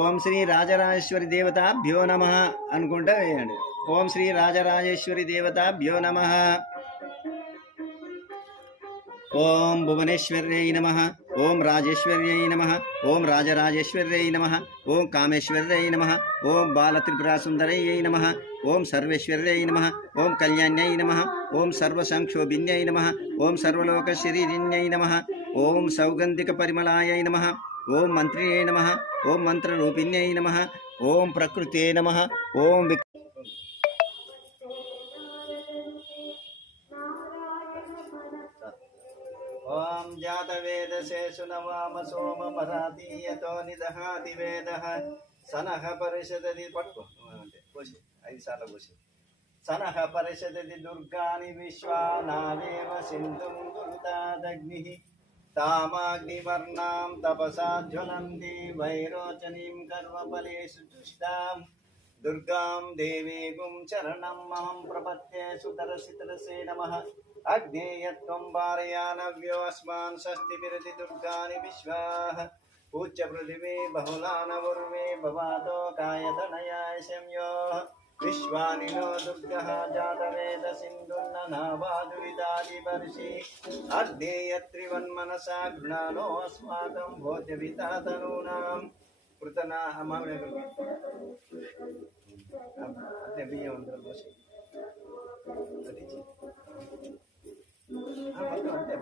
ఓం శ్రీ రాజరాజేశ్వరి దేవతాభ్యో నమః అనుకుంటా వేయండి. ఓం శ్రీ రాజరాజేశ్వరి దేవతాభ్యో నమః. ఓం భువనేశ్వర్యై నమః. ఓం రాజేశ్వర్యై నమః. ఓం రాజరాజేశ్వర్యై నమః. ఓం కామేశ్వర్యై నమః. ఓం బాలత్రిపురాసుందరై నమః. ఓం సర్వేశ్వర్యై నమః. ఓం కళ్యాణ్యై నమః. ఓం సర్వసంక్షోభిన్యై నమః. ఓం సర్వలోకశరీరిణ్యై నమః. ఓం సౌగంధిక పరిమళాయై నమః. ఓం మంత్రిణై నమః. ఓం మంత్రరూపిణ్యై నమః. ఓం ప్రకృతే నమః. ఓం ఓం జాతవేదసే సునవామ సోమ పరాతీయతో నిదహాతి వేదః సనః పరిషదది పట్టుకో అంటే కోసి 5 సార్లు కోసి సనః పరిషదది దుర్గాని విశ్వానావేవ సింధుం దురితాదగ్నిః తామాగ్నివర్ణాం తపసా జ్వలంతి వైరోచనీం కర్మఫలేషు తుష్టాం దుర్గాం దేవీగుం చరణం అహం ప్రపత్తే సుతరసితరసే నమః. అగ్నేయత్వం భారయానవ్యో అస్మాన్ షష్ఠిభిరతి దుర్గాని విశ్వాః పూజ్య పృథివీ బహుళానవుర్వే భవాతో కాయతనయాయ శమ్యోః విశ్వాని నో దుర్గః జాతవేద సింధున్ననావాదురితాది వర్షి అగ్నేయత్రివన్మనసా గృణానో అస్మాకం భోజ్యవితాతనూనాం కృతనా మామిడి అంటే బియ్యం అందరూ పోసి అంతే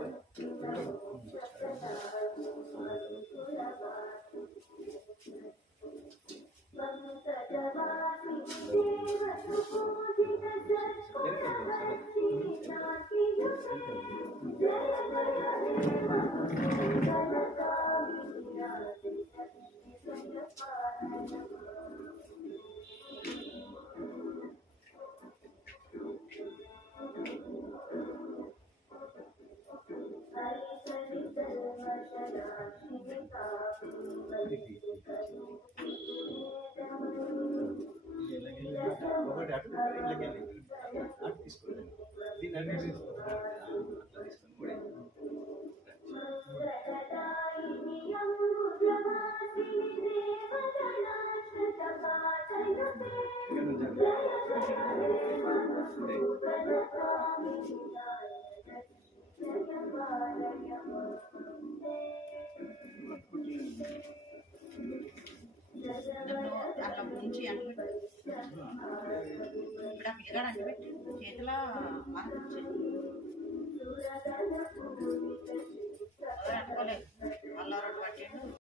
ఒకటి అటు ఇళ్ళకి వెళ్ళి అటు తీసుకోండి దీన్ని అన్నీ తీసుకుంటారు అట్లా తీసుకొని కూడా అట్లా ముంచి అంటబెట్టు ఇప్పుడు ఆ పిల్లగాడు అంటబెట్టు చేతిలో అరకొచ్చి అట్టుకోలేదు.